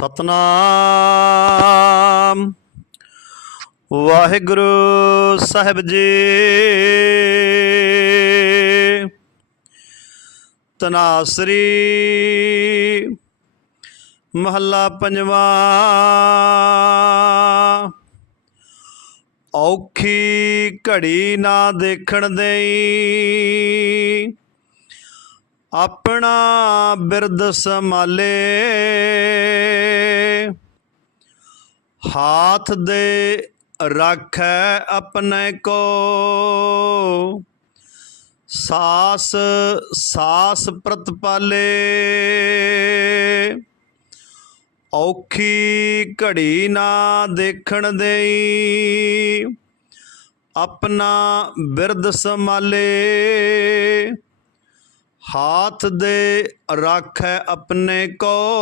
ਸਤਨਾਮ। ਵਾਹਿਗੁਰੂ ਸਾਹਿਬ ਜੀ। ਤਨਾਸਰੀ ਮਹੱਲਾ ਪੰਜਵਾਂ। ਔਖੀ ਘੜੀ ਨਾ ਦੇਖਣ ਦੇਈ। ਆਪਣਾ ਬਿਰਦ ਸੰਭਾਲੇ। ਹਾਥ ਦੇ ਰੱਖੈ ਆਪਣੇ ਕੋ। ਸਾਸ ਸਾਸ ਪ੍ਰਤਪਾਲੇ। ਔਖੀ ਘੜੀ ਨਾ ਦੇਖਣ ਦੇਈ। ਆਪਣਾ ਬਿਰਦ ਸੰਭਾਲੇ। ਹਾਥ ਦੇ ਰੱਖੈ ਆਪਣੇ ਕੋ।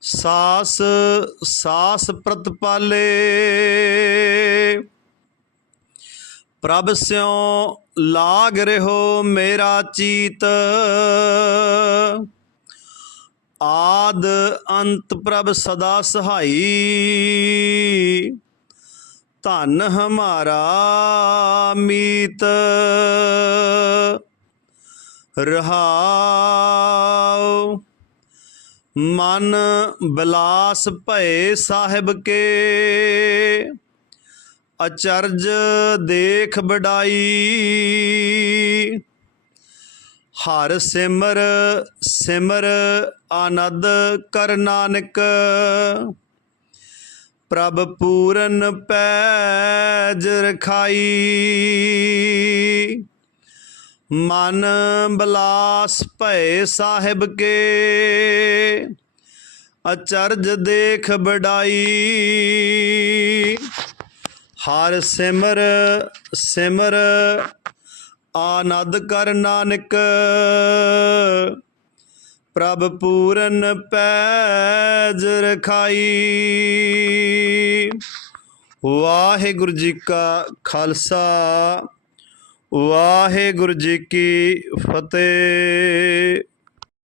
ਸਾਸ ਸਾਸ ਪ੍ਰਤਪਾਲੇ ਪ੍ਰਭ ਸਿਉ ਲਾਗ ਰਹਿਓ ਮੇਰਾ ਚੀਤ। ਆਦ ਅੰਤ ਪ੍ਰਭ ਸਦਾ ਸਹਾਈ। ਧਨ ਹਮਾਰਾ ਮੀਤ। ਰਹਾਉ ਮਨ ਬਿਲਾਸ ਭਏ ਸਾਹਿਬ ਕੇ। ਅਚਰਜ ਦੇਖ ਬਡਾਈ ਹਰ ਸਿਮਰ ਸਿਮਰ ਆਨੰਦ ਕਰ ਨਾਨਕ। ਪ੍ਰਭ ਪੂਰਨ ਪੈਜ ਰਖਾਈ। ਮਨ ਬਲਾਸ ਭਏ ਸਾਹਿਬ ਕੇ। ਅਚਰਜ ਦੇਖ ਬਡਾਈ ਹਰ ਸਿਮਰ ਸਿਮਰ, ਆਨੰਦ ਕਰ ਨਾਨਕ। ਪ੍ਰਭ ਪੂਰਨ ਪੈਜ ਰਖਾਈ। ਵਾਹਿਗੁਰੂ ਜੀ ਕਾ ਖਾਲਸਾ। ਵਾਹਿਗੁਰੂ ਜੀ ਕੀ ਫਤਿਹ।